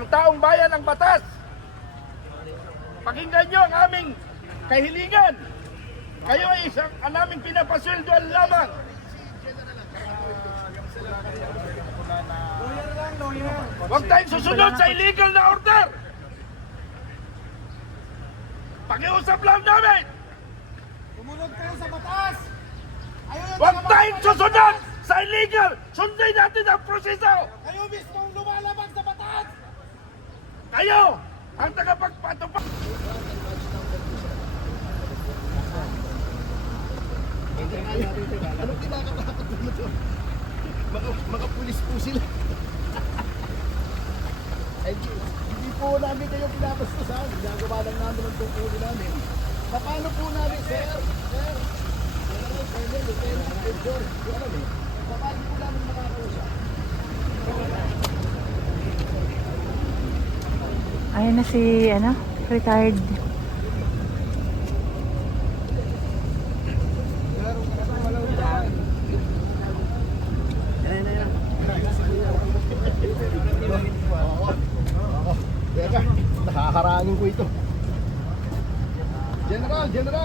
ang taong bayan ng batas. Pakinggan nyo ang aming kahilingan. Kayo ay isang aming pinapasweldoan lamang. Huwag tayong susunod sa illegal na order. Pakiusap lang namin. Sumunod kayo sa batas! Huwag tayong susunod sa illegal. Sundin natin ang proseso. Kayo mismong lumalabag sa batas! Kayo ang tagapagpatupad. Anong kinakatakot mo ito? Mga pulis po sila. Ay, hindi po namin kayo pinabastusan. Ginagawa lang namin ang tungkulin namin. Paano po namin, sir? Sir? Lieutenant, Major, di alam eh. Paano po namin makakausap? Ayan na si, retired. Teka, nakakarangin ko ito. General Garcia.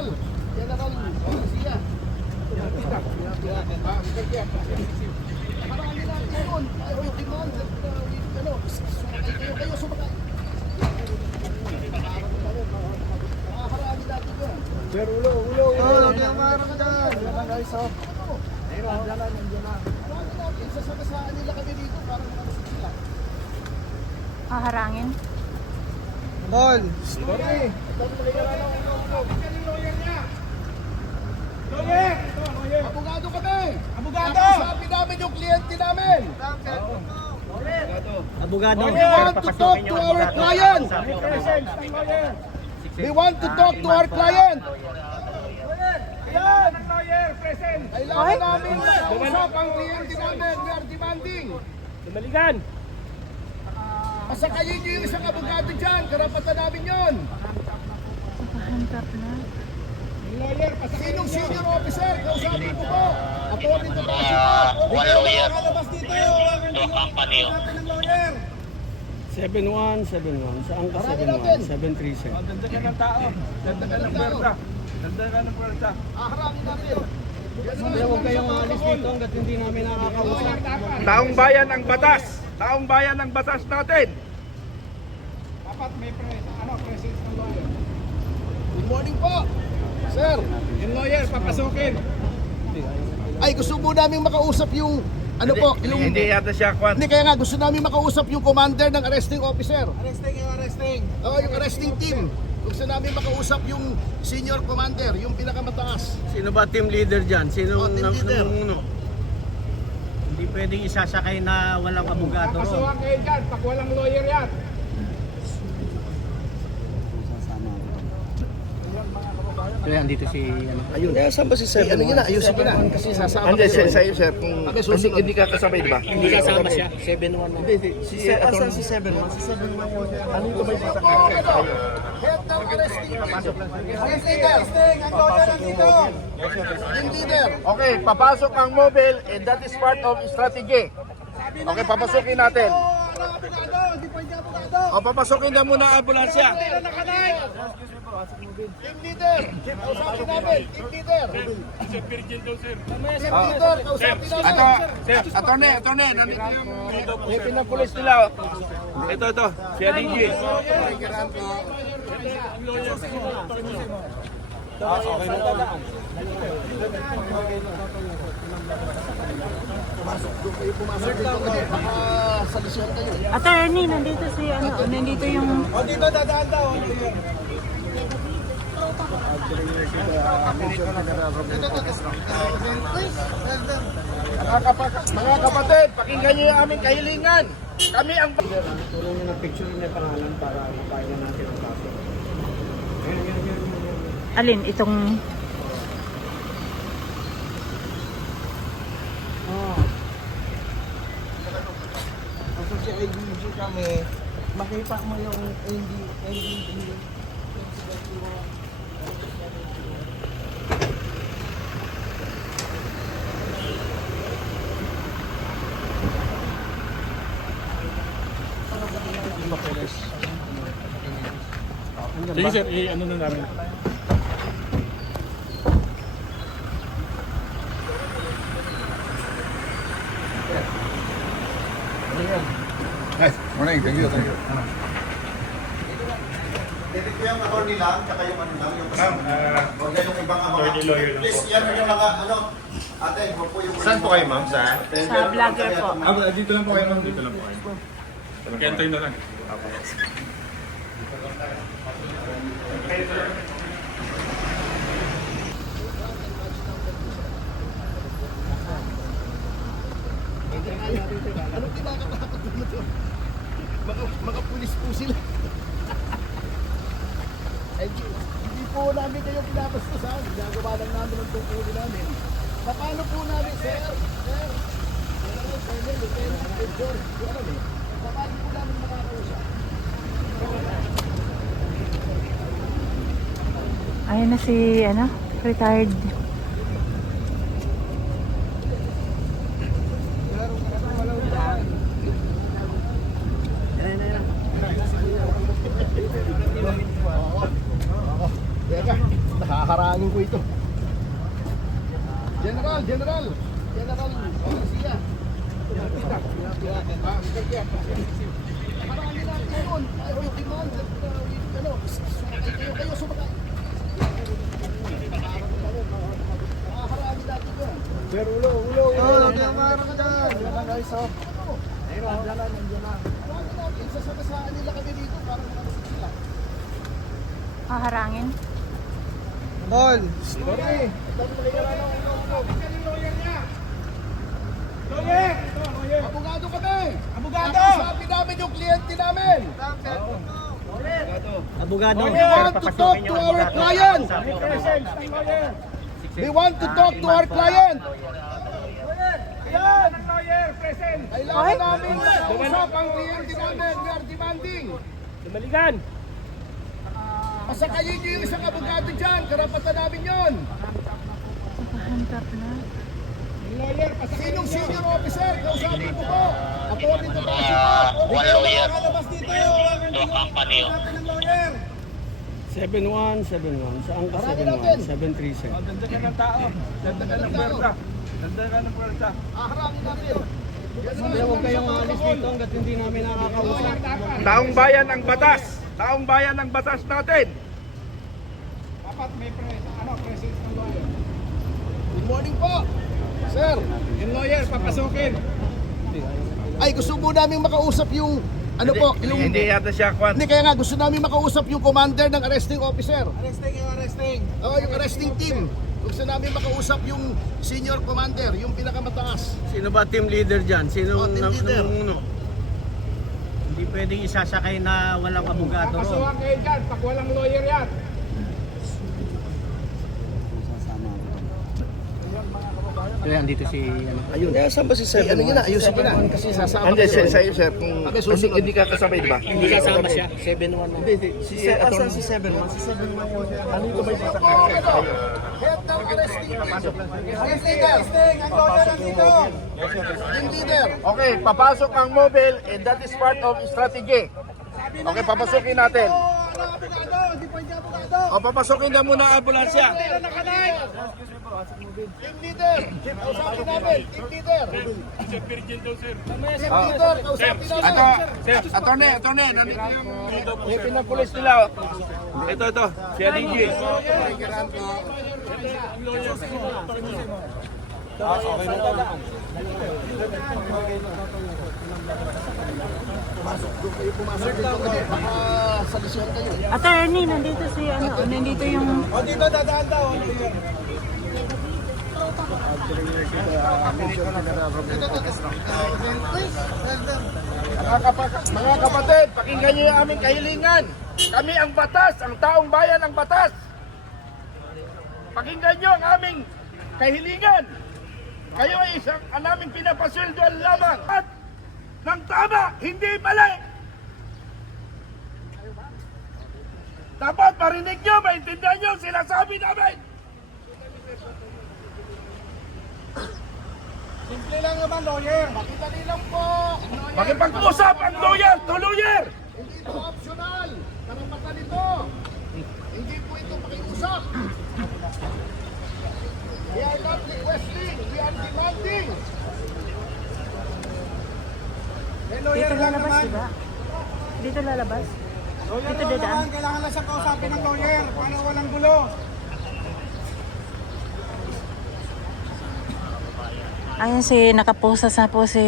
Nakakarangin natin yun. Ay, demand. Kayo sumakay. Nakakarangin natin yun. Sir, ulo. Kaya marang ka dyan. Yan guys, oh. Ayun, nandiyan na. Marangin natin. Sasagasaan nila kami dito para makalusot sila. Haharangin. Tol! Abogado kami! Abogado! Sabi namin yung kliyente namin! Abogado. We want to talk to our client! We want to talk to our client! Yan! Kailangan namin usap ang kliyente namin! We are demanding! Dumaligan. Pasakayin niyo yung isang abogado dyan! Karapatan namin yun! Nakahandap na. Sinong senior officer? Kausapin ko po! Attorney to Pasio! One lawyer Makalabas dito! to a company. 7171. Saan ka Marami natin. 71? 737. Ganda ka ng tao. Ganda ka ng puwerta. Ganda ka ng puwerta. Aharapin natin! Huwag kayong alis dito hanggat hindi namin nakakausap. Taong bayan ang batas. Taong bayan ang batas natin. Dapat may presence ng lawyer. Good morning po! Sir! Yung lawyer, papasukin. Ay, gusto mo namin makausap yung Hindi yata siya kwan. Hindi, kaya nga gusto namin makausap yung commander ng arresting officer. Arresting. Oo, yung arresting team. Gusto namin makausap yung senior commander, yung pinakamataas. Sino ba team leader dyan? Sino team leader. namumuno? Hindi pwedeng isasakay na walang abogado. Kasuhan kayo dyan, pag walang lawyer yan. Kaya andito si Ayun. Eh, saan ba si Sir? Ano yun na? Ayusin ko na. Kasi sasama Hindi, ko. sa iyo, sir. Kung hindi ka kasabay, di ba? Hindi kasama siya. 7-1 na. Si Asan si 7-1? Si 7-1 yun. Ano yung tumay sa kanya? Head ng arresting. Arresting! Ang lawyer nandito! Yung leader. Okay, papasok ang mobile and that is part of strategy. Okay, papasukin natin. Abogado! Hindi pa niya abogado! O, papasukin na muna ang ambulansya. Team leader! Kausapin namin! Team leader! Team leader! Kausapin namin! Attorney, nandito yung hepe ng pulis nila. Ito, si Aligi. Pumasok dito kasi baka salisyon kayo. Attorney, nandito si, nandito yung... O dito, dadaan daw. Mga kapatid, pakinggan niyo yung aming kahilingan. Kami ang... Tulong niyo ng picture niya pangalan para mapailan natin ang kaso. Alin, itong... Kasi sa IDG kami, makita mo yung NDD. papeles. Sige sir, ano na namin. Nice. Morning. Thank you. Thank you. Edit ko yung attorney lang, tsaka yung ano lang, yung Ma'am, Huwag na yung ibang mga... attorney lawyer lang Please, po. yan yung mga ano. Ate, huwag po yung... Saan po kayo, ma'am? Saan? Sa vlogger po. Dito lang po kayo ma'am, dito lang po kayo. Mag-enter na lang. Anong kinakatakot mo ito? Mga pulis po sila. Ay, hindi po namin kayo pinapastos ha. Ginagawa lang namin ang tungkulin namin. Paano po namin, sir? Sir? Paano po namin makakausap? Ayan na si, retired. Teka, nakaharangin ko ito. General Garcia. Harangin natin yun. Ayaw yung demand. Kayo sumakay. Nakaharangin natin yun. Sir, ulo. Lagi ang marang ka dyan. Yan lang guys, oh. Nandiyan na. Harangin natin. Sasagasaan nila kami dito. Parang mga sila. Haharangin. Tol. Abogado kami. Abogado. Sabi namin yung kliyente namin. Abogado. We want to talk to our client. We want to talk to our client. Yan. Kailangan namin usap ang kliyente namin. We are demanding. Dumaligan. Pasakayin niyo yung isang abogado dyan. Karapatan namin yun. Nakahandcuff na. Sinong senior officer? Kausapin ko po. Attorney to One lawyer to accompany you. 7171. Saan ka Marami natin. 71? 737. Ganda ka ng tao. Ganda ka ng puwerta. Ganda ka ng puwerta. Aharangin natin. Kaya huwag kayong alis dito hanggat hindi namin nakakausap. Taong bayan ang batas. Taong bayan ang batas natin. Good morning po. Sir. Yung lawyer, papasukin. Ay, gusto po namin makausap yung ano po, yung Hindi yata siya kwan. Hindi, kaya nga gusto namin makausap yung commander ng arresting officer. Arresting. Oo, yung arresting team. Gusto namin makausap yung senior commander, yung pinakamataas. Sino ba team leader dyan? Sino Oh, team leader. namumuno? Hindi pwedeng isasakay na walang abogado ron. Papasukan kayo dyan, pag walang lawyer yan. Kaya andito si Ayun. Eh, saan ba si Sir? Ano yun na? Ayusin ko na. Kasi sasama Hindi, ko. sa iyo, sir. Kung hindi ka kasabay, di ba? Hindi kasama siya. 7-1 na. Si Atty. Si 7-1? Si 7-1 po. Ano yung tumay sa sakay? Head ng arresting. Arresting. Ang lawyer nandito. Team leader. Okay, papasok ang mobile and that is part of strategy. Okay, papasukin natin. Abogado, hindi pa hindi abogado. O, papasukin na muna ang ambulansya. Team leader. Kausapin namin. Team leader. Team leader. Kausapin namin. Attorney, nandito yung hepe ng pulis nila. Ito, si Aling G. Pumasok dito kasi baka sa lisyon kayo. Attorney, nandito si, nandito yung... Dito dadaan daw. Mga kapatid, pakinggan niyo yung aming kahilingan. Kami ang batas, ang taong bayan ang batas. Pakinggan niyo ang aming kahilingan. Kayo ay isang aming pinapasweldoan lamang. At ng tama, hindi mali. Dapat marinig niyo, maintindihan niyo ang sinasabi namin. Simple lang naman, lawyer. Makidali lang po. Makipag-usap ang lawyer to lawyer. Hindi Dito lalabas? Dito dadaan? Kailangan lang siyang kausapin ng lawyer. Paano walang gulo? Ayan nakaposa na po si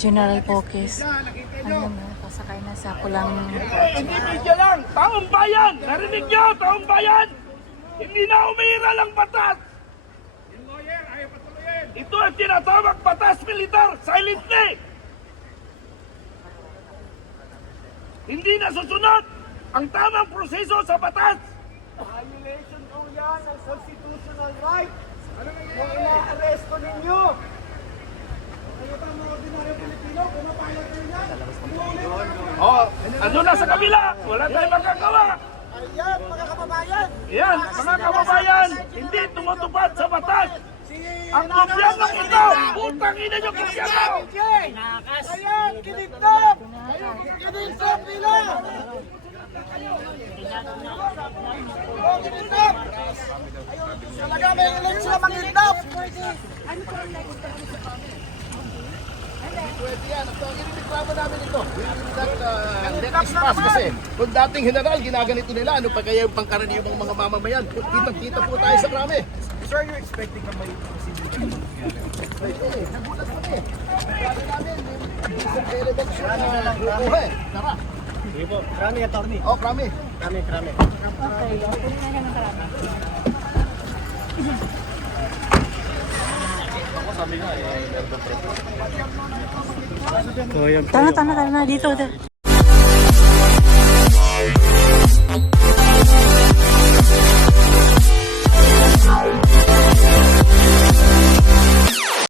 General Pokis. Ayan, pasakay na sa pulang Hindi media lang, taong bayan! Narinig niyo, taong bayan! Hindi na umiiral ang batas! Ito ang tinatawag batas militar, silently! Hindi na susunod ang tamang proseso sa batas! Violation po yan ng constitutional right. Ano yung ina-arresto ninyo? Ano pa mga ordinaryong Pilipino? Pumapayag kayo yan? Oh, ano na sa kabila? Wala tayong magagawa! Ayan, mga kababayan! Yan, mga kababayan, hindi tumutupad sa batas! Ang gobyerno ito! Putang ina nyo gobyerno! Ayan, kinidnap! Kinidnap nila! Oh, kinidnap! Talaga may ilan sila mangidnap! Pwede yan. Ito, inireklamo namin ito. That is pass kasi. Kung dating general, ginaganito nila. Ano pa kaya yung pangkaraniwang mga mamamayan? Kitang-kita po tayo sa krami. Sir, you're expecting na may nagulat kami. Sabi namin, isang element siya na buhay. Tara. Sige po. Krami, attorney. Oh, krami. Krami, krami. Okay, kunin na ng karami. So, yun po Tama, dito.